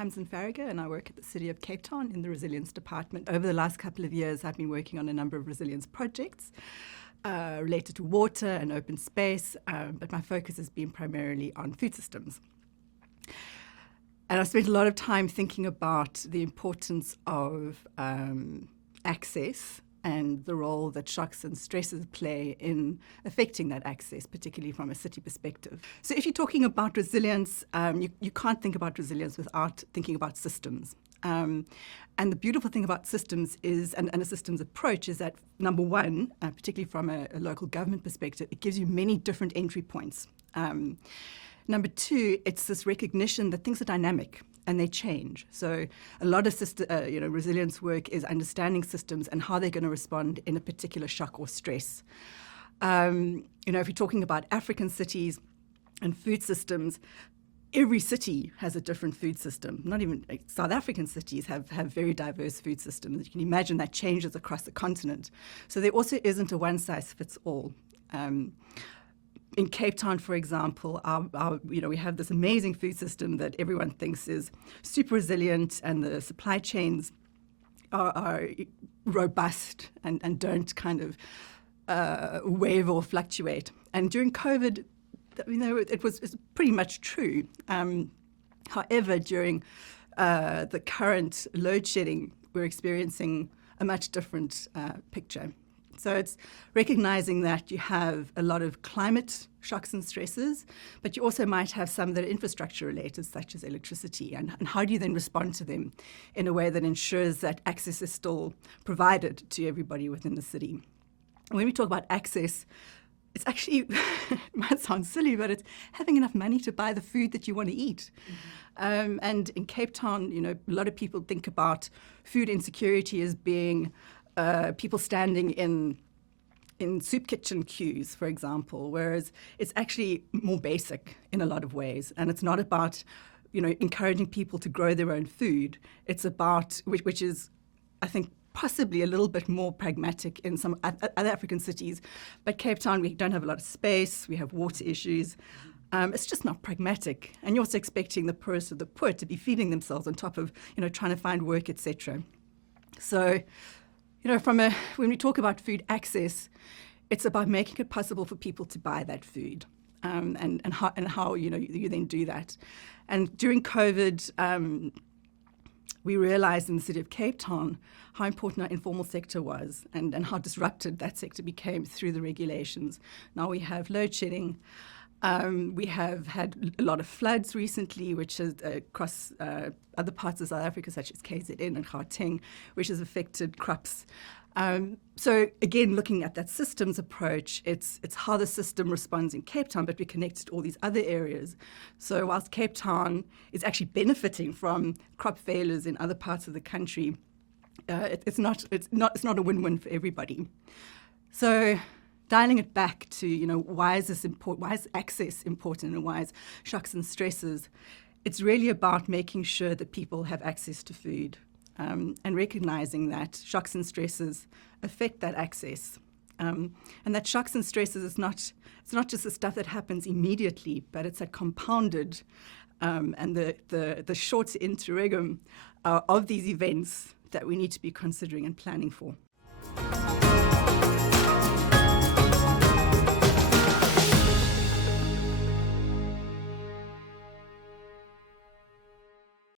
Tamsin Farragher, and I work at the City of Cape Town in the Resilience Department. Over the last couple of years, I've been working on a number of resilience projects related to water and open space, but my focus has been primarily on food systems. And I've spent a lot of time thinking about the importance of access and the role that shocks and stresses play in affecting that access, particularly from a city perspective. So if you're talking about resilience, you can't think about resilience without thinking about systems. And the beautiful thing about systems is, and a systems approach, is that, number one, particularly from a local government perspective, it gives you many different entry points. Number two, it's this recognition that things are dynamic and they change. So a lot of resilience work is understanding systems and how they're going to respond in a particular shock or stress. If you're talking about African cities and food systems, every city has a different food system. Not even South African cities have very diverse food systems. You can imagine that changes across the continent. So there also isn't a one-size-fits-all. In Cape Town, for example, we have this amazing food system that everyone thinks is super resilient, and the supply chains are robust and don't kind of waver or fluctuate. And during COVID, it was pretty much true. However, during the current load shedding, we're experiencing a much different picture. So it's recognizing that you have a lot of climate shocks and stresses, but you also might have some that are infrastructure related, such as electricity. And how do you then respond to them in a way that ensures that access is still provided to everybody within the city? And when we talk about access, it's actually, it might sound silly, but it's having enough money to buy the food that you want to eat. Mm-hmm. And in Cape Town, a lot of people think about food insecurity as being people standing in soup kitchen queues, for example, whereas it's actually more basic in a lot of ways. And it's not about, encouraging people to grow their own food. It's about, which is, I think, possibly a little bit more pragmatic in some other African cities. But Cape Town, we don't have a lot of space. We have water issues. It's just not pragmatic. And you're also expecting the poorest of the poor to be feeding themselves on top of, trying to find work, etc. So, when we talk about food access, it's about making it possible for people to buy that food, and how you then do that. And during COVID, we realized in the city of Cape Town how important our informal sector was, and how disrupted that sector became through the regulations. Now we have load shedding. We have had a lot of floods recently, which is across other parts of South Africa, such as KZN and Gauteng, which has affected crops. So again, looking at that systems approach, it's how the system responds in Cape Town, but we connect to all these other areas. So whilst Cape Town is actually benefiting from crop failures in other parts of the country, it's not a win-win for everybody. So dialing it back to, why is this important? Why is access important, and why is shocks and stresses? It's really about making sure that people have access to food, and recognizing that shocks and stresses affect that access, and that shocks and stresses it's not just the stuff that happens immediately, but it's a compounded and the short interregnum of these events that we need to be considering and planning for.